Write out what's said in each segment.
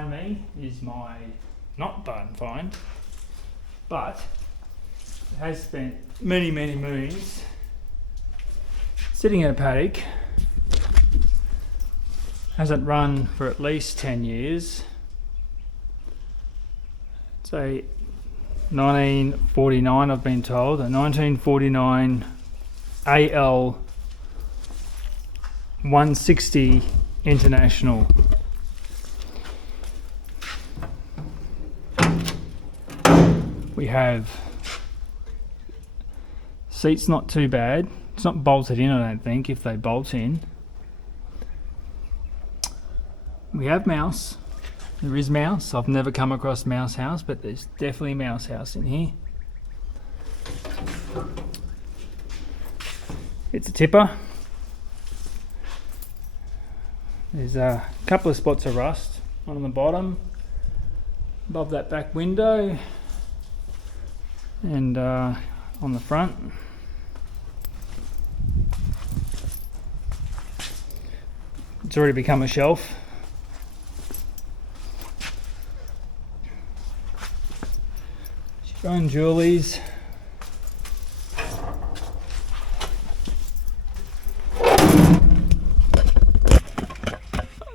behind me is my, not barn find, but it has spent many moons sitting in a paddock. Hasn't run for at least 10 years. It's a 1949, I've been told, a 1949 AL160 International. We have seats, not too bad. It's not bolted in, I don't think, if they bolt in. We have mouse. There is mouse. I've never come across mouse house, but there's definitely mouse house in here. It's a tipper. There's a couple of spots of rust, one on the bottom, above that back window, and on the front. It's already become a shelf. Showing Julie's. I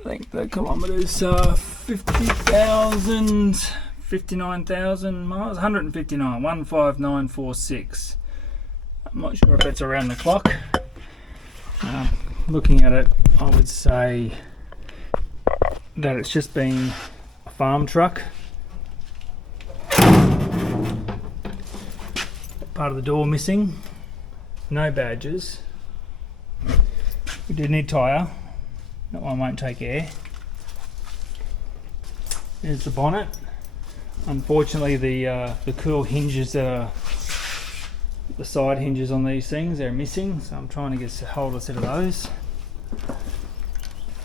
think the kilometres are 50,000, 59,000 miles, 159, 15946. I'm not sure if it's around the clock. Looking at it, I would say that it's just been a farm truck. Part of the door missing, no badges. We do need tyre, that one won't take air. There's the bonnet. Unfortunately the cool hinges that are the side hinges on these things, they're missing, so I'm trying to get hold of a set of those.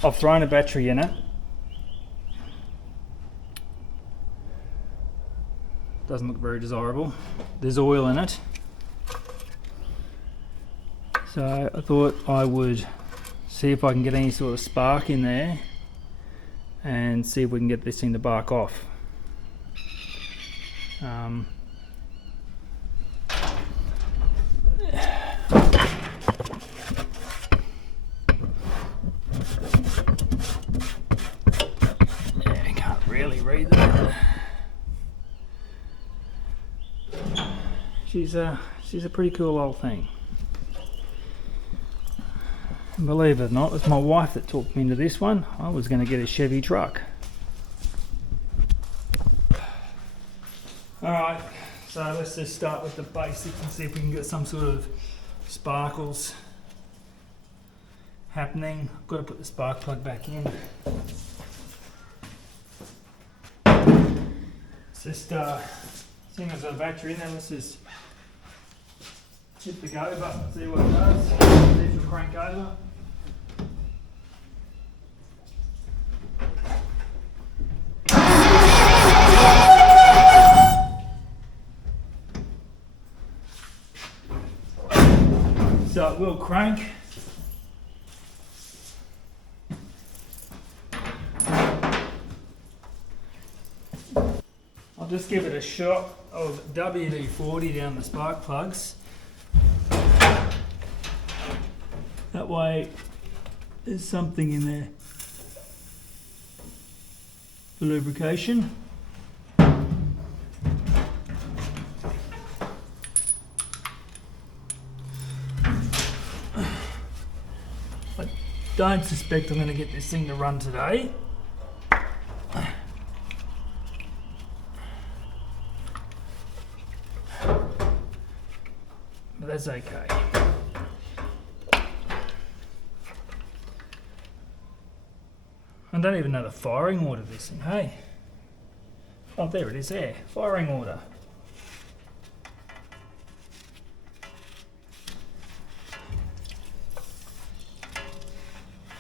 I've thrown a battery in it. Doesn't look very desirable. There's oil in it. So I thought I would see if I can get any sort of spark in there and see if we can get this thing to bark off. I can't really read that. She's a pretty cool old thing. Believe it or not, it's my wife that talked me into this one. I was going to get a Chevy truck. Alright, so let's just start with the basics and see if we can get some sort of sparkles happening. I've got to put the spark plug back in. It's just, seeing there's a battery in there, let's just hit the go button, see what it does. See if it'll crank over. So it will crank. I'll just give it a shot of WD-40 down the spark plugs. That way there's something in there for lubrication. I don't suspect I'm going to get this thing to run today. But that's okay. I don't even know the firing order of this thing, hey? Oh, there it is there. Firing order.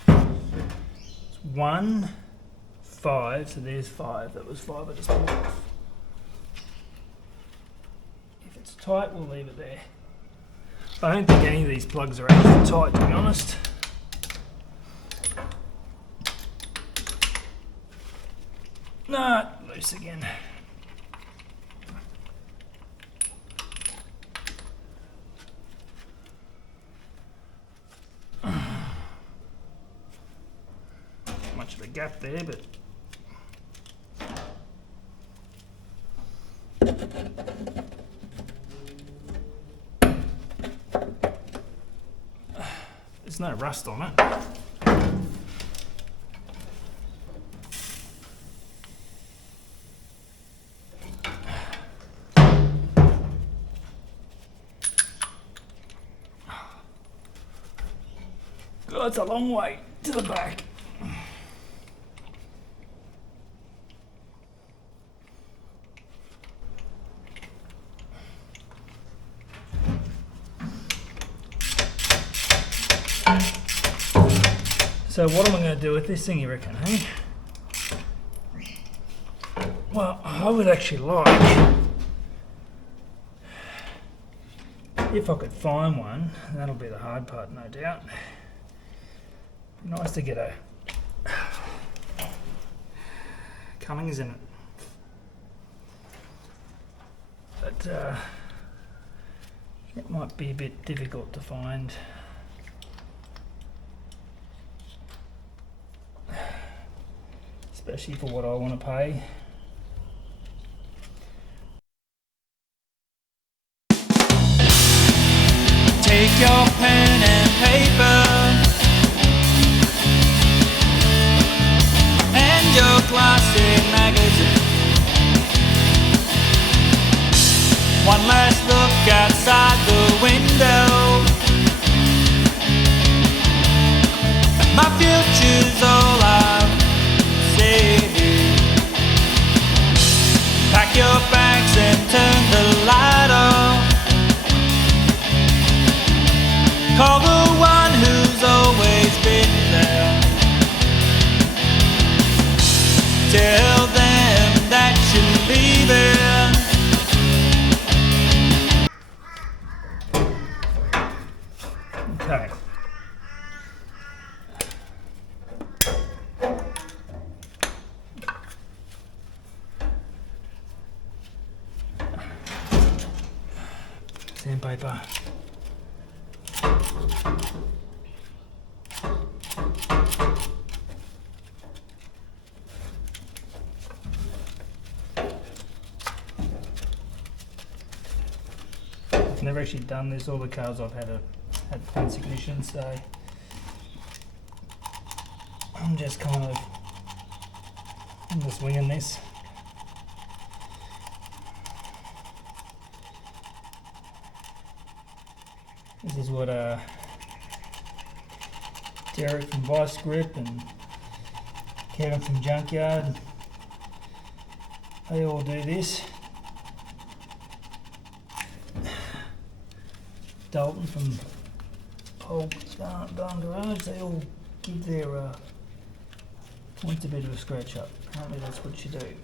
It's 1, 5, so there's 5. That was 5 I just pulled off. If it's tight, we'll leave it there. I don't think any of these plugs are actually tight, to be honest. No, loose again. Much of a gap there, but there's no rust on it. God, it's a long way to the back. So what am I going to do with this thing, you reckon, hey? Well, I would actually like, if I could find one, that'll be the hard part, no doubt. Nice to get a Cummings in it. But it might be a bit difficult to find. Especially for what I want to pay. Take your pen and paper and your classic magazine. One last look outside the window. My future's all I've seen. Pack your bags and turn the light off. Call the one who's always been there. Tell them that you're leaving. Okay. Sandpaper. I've never actually done this. All the cars I've had fancy ignition, so I'm just kind of winging this. This is what Derek from Vice Grip and Kevin from Junkyard, they all do this. Dalton from Old Barn Garage, they all give their points a bit of a scratch up. Apparently that's what you do.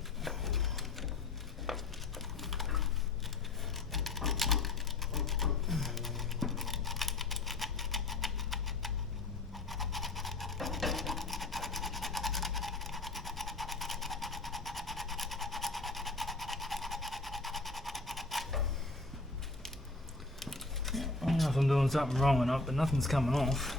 I don't know if I'm doing something wrong or not, but nothing's coming off.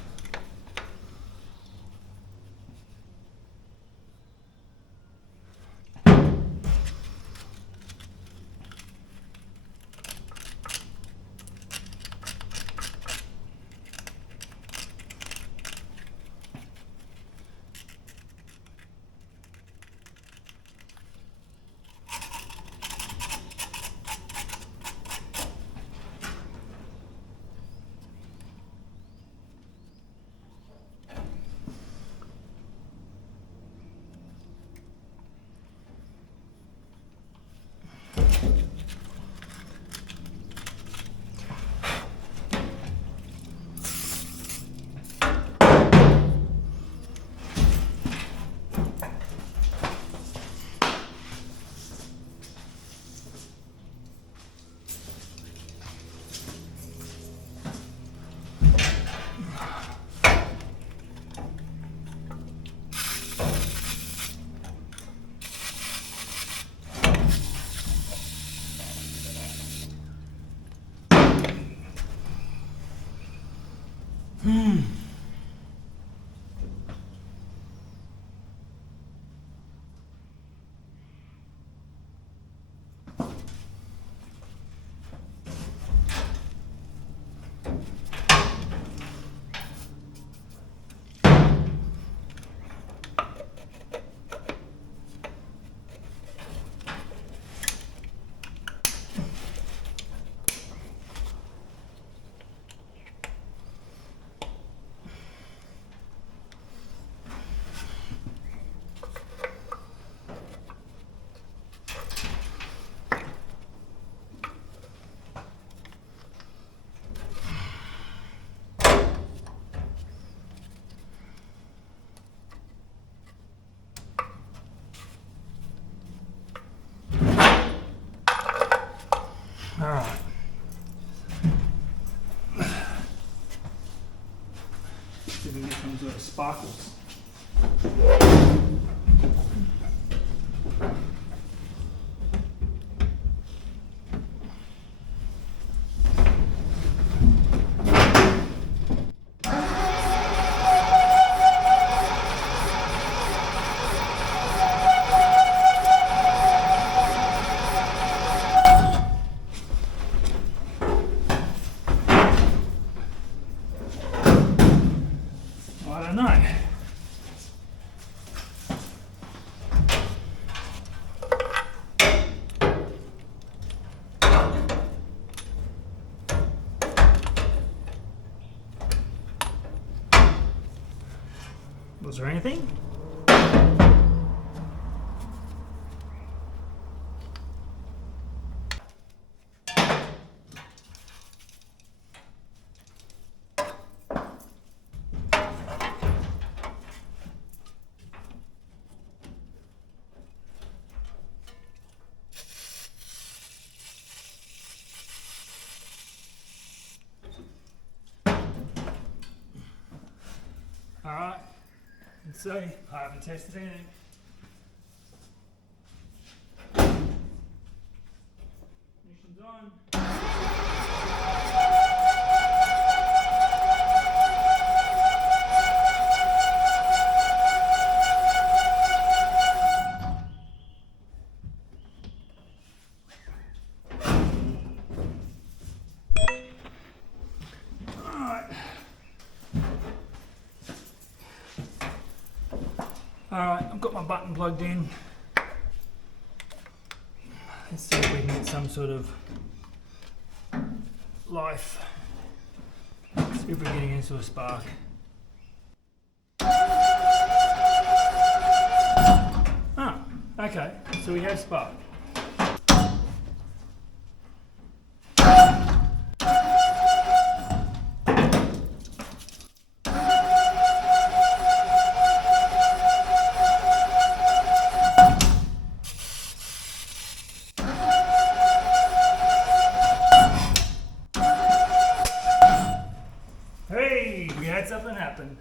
See if we can get some sort of sparkles. I don't know. Was there anything? Alright, let's see. I haven't tested anything. Ignition's on. Alright, I've got my button plugged in. Let's see if we can get some sort of life. Let's see if we're getting into a spark. Ah, okay, so we have spark. Hey, we had something happen.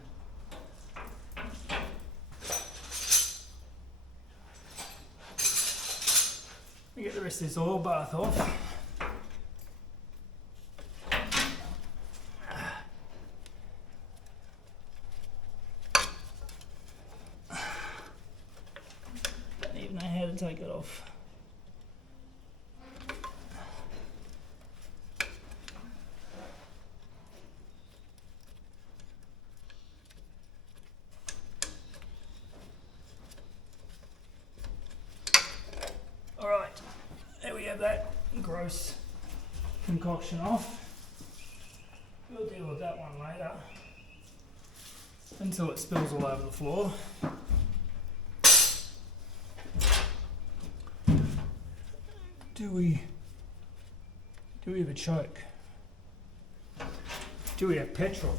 Let me get the rest of this oil bath off. Don't even know how to take it off. Alright, there we have that gross concoction off. We'll deal with that one later until it spills all over the floor. Do we have a choke? Do we have petrol?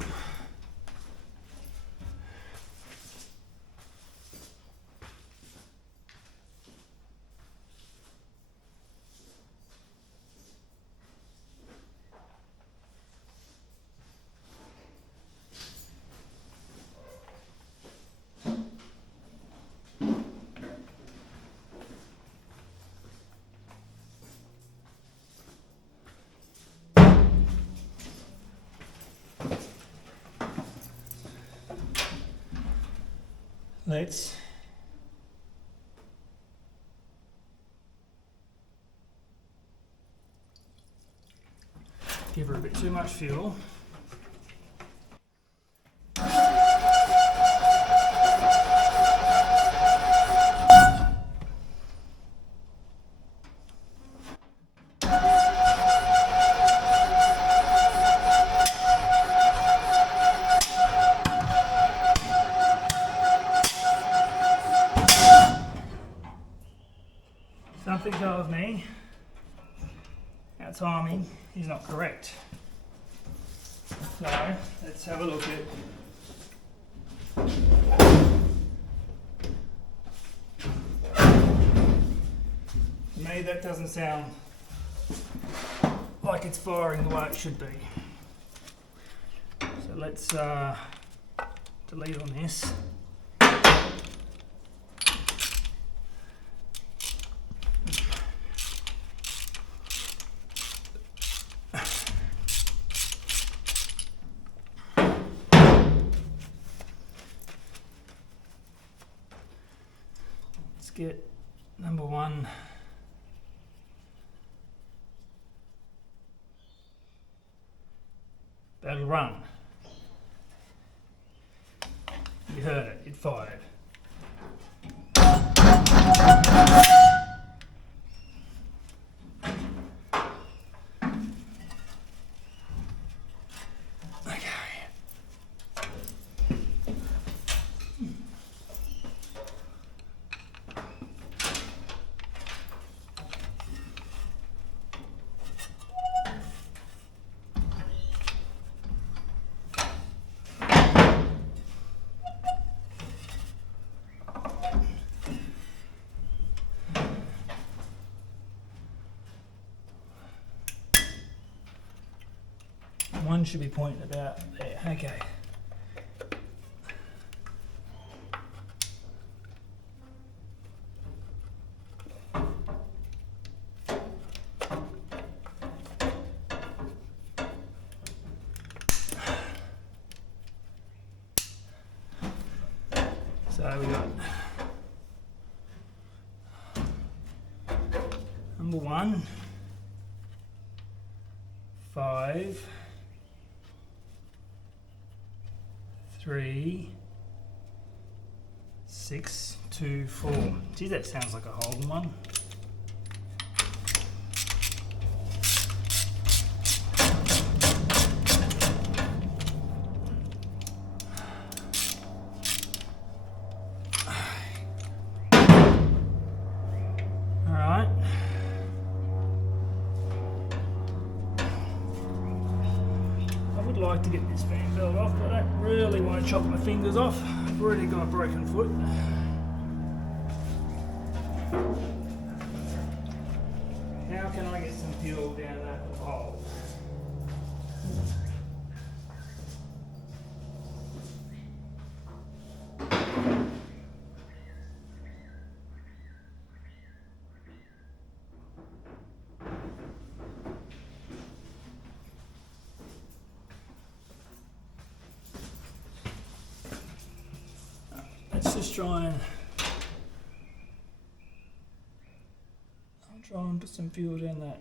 Let's give her a bit too much fuel. Something tells me our timing is not correct. So let's have a look at to me that doesn't sound like it's firing the way it should be. So let's delete on this. Let's get number one. That'll run. You heard it, it fired. One should be pointing about there. Okay. So we got number 1, 5, 3, 6, 2, 4. Gee, that sounds like a Holden one. Alright. I would like to get this fan belt off, but I don't really want to chop my fingers off. I've already got a broken foot. How can I get some fuel down that hole? Let's just try and put some fuel down that.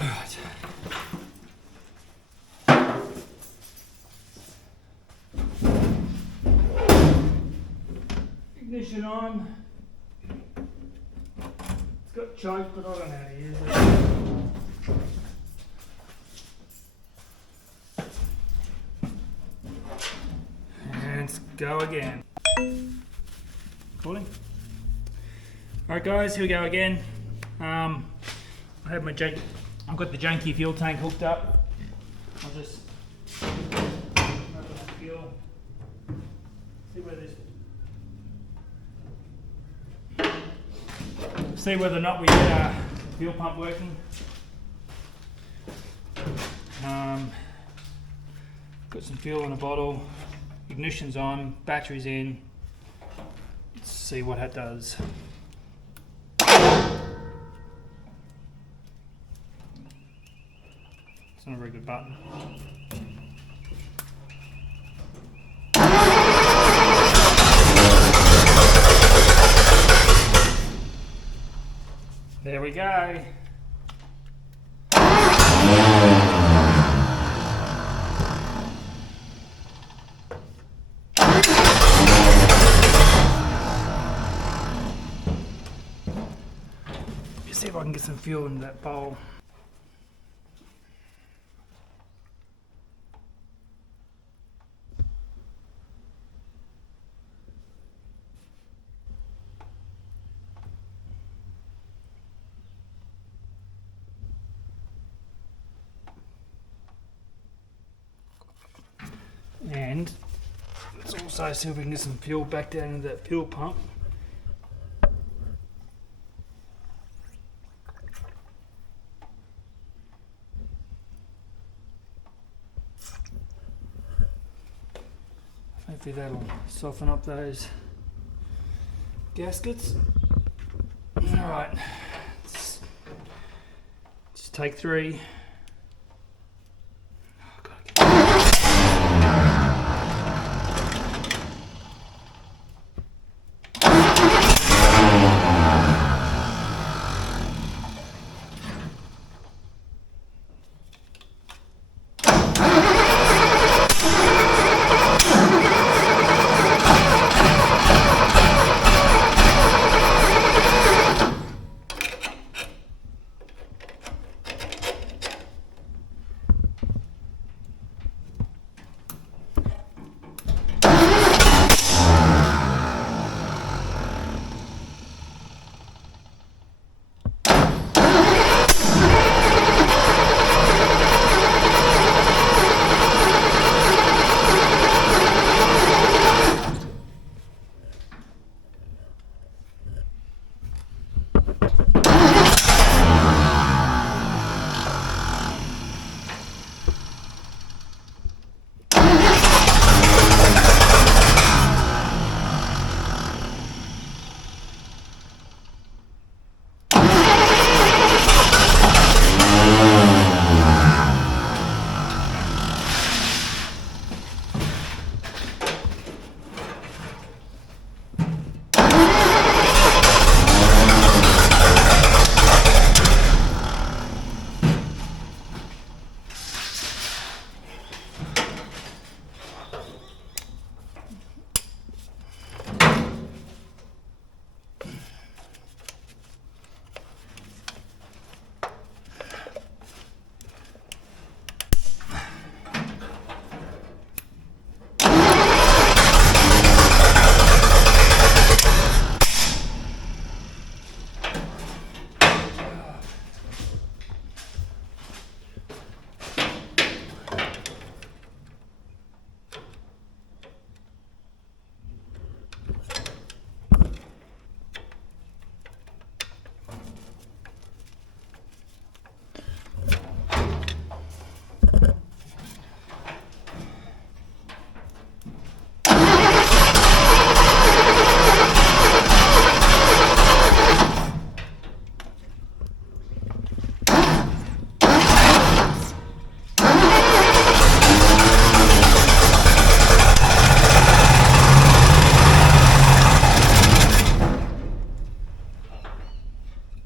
Right. Ignition on. It's got choke, but I don't know how to use it. And let's go again. Recording. Alright guys, here we go again. I have my I've got the janky fuel tank hooked up. I'll just open the fuel. See where this. See whether or not we get the fuel pump working. Got some fuel in a bottle, ignition's on, battery's in. Let's see what that does. It's not a very good button. There we go. See if I can get some fuel in that bowl. And let's also see if we can get some fuel back down into that fuel pump. Hopefully that'll soften up those gaskets. Alright, just take 3.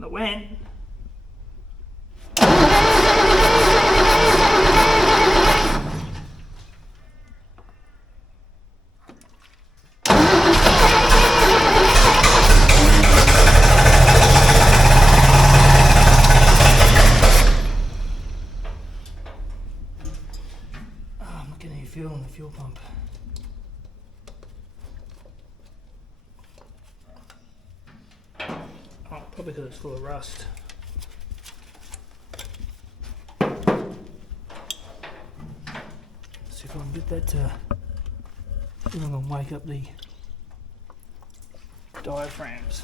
It went. I'm not getting any fuel in the fuel pump. Oh, probably because it's full of rust. See if I can get that to. See if I can wake up the diaphragms.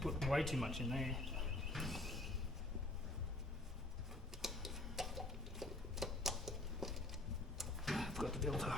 Put way too much in there. I've got the filter.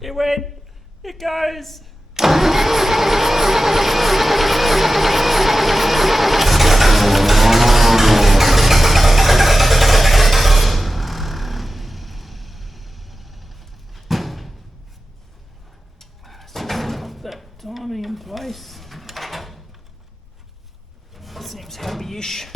It went. It goes. timing in place. Seems happy-ish.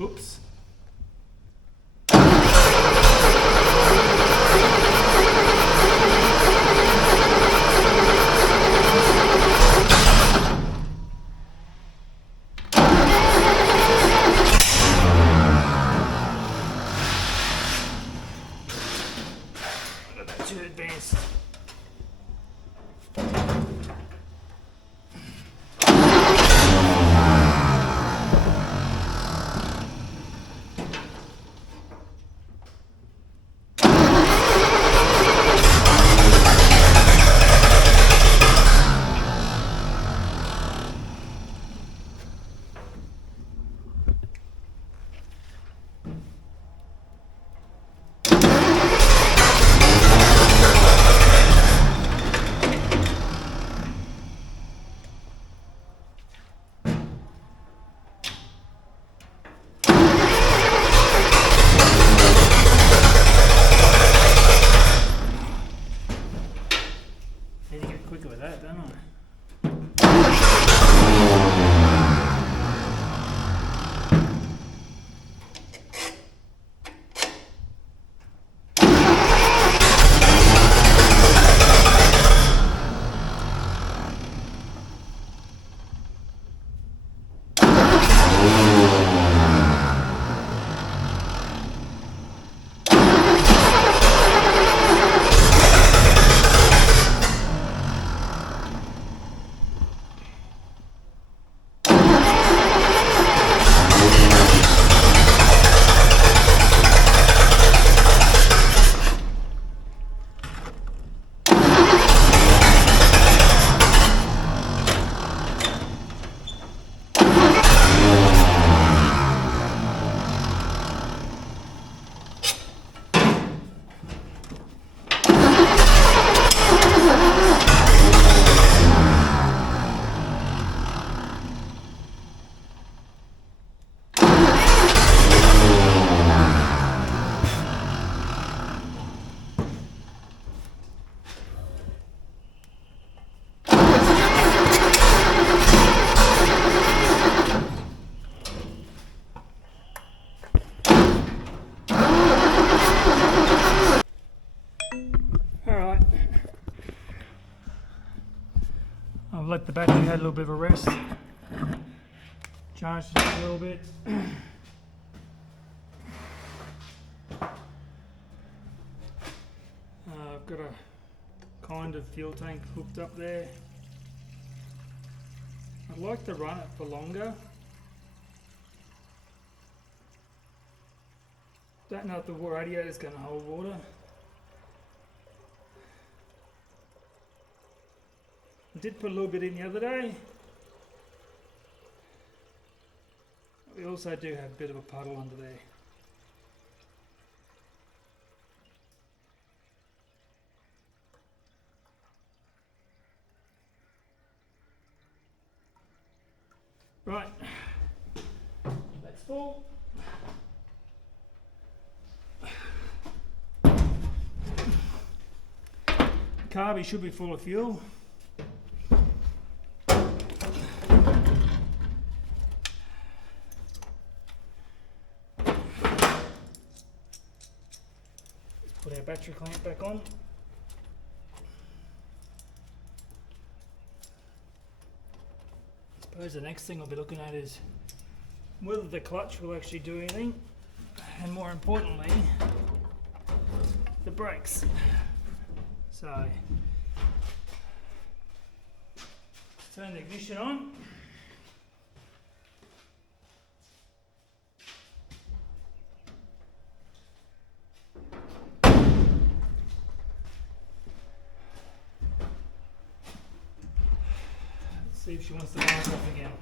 Oops. Got that too advanced. Need to get quicker with that, don't I? Alright. I've let the battery have a little bit of a rest. Charged it a little bit. I've got a kind of fuel tank hooked up there. I'd like to run it for longer. Don't know if the radiator is going to hold water. I did put a little bit in the other day. We also do have a bit of a puddle under there. Right, that's full. Carby should be full of fuel. Put our battery clamp back on. I suppose the next thing I'll be looking at is whether the clutch will actually do anything, and more importantly, the brakes. So, turn the ignition on. See if she wants to mark off again.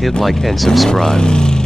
Hit like and subscribe.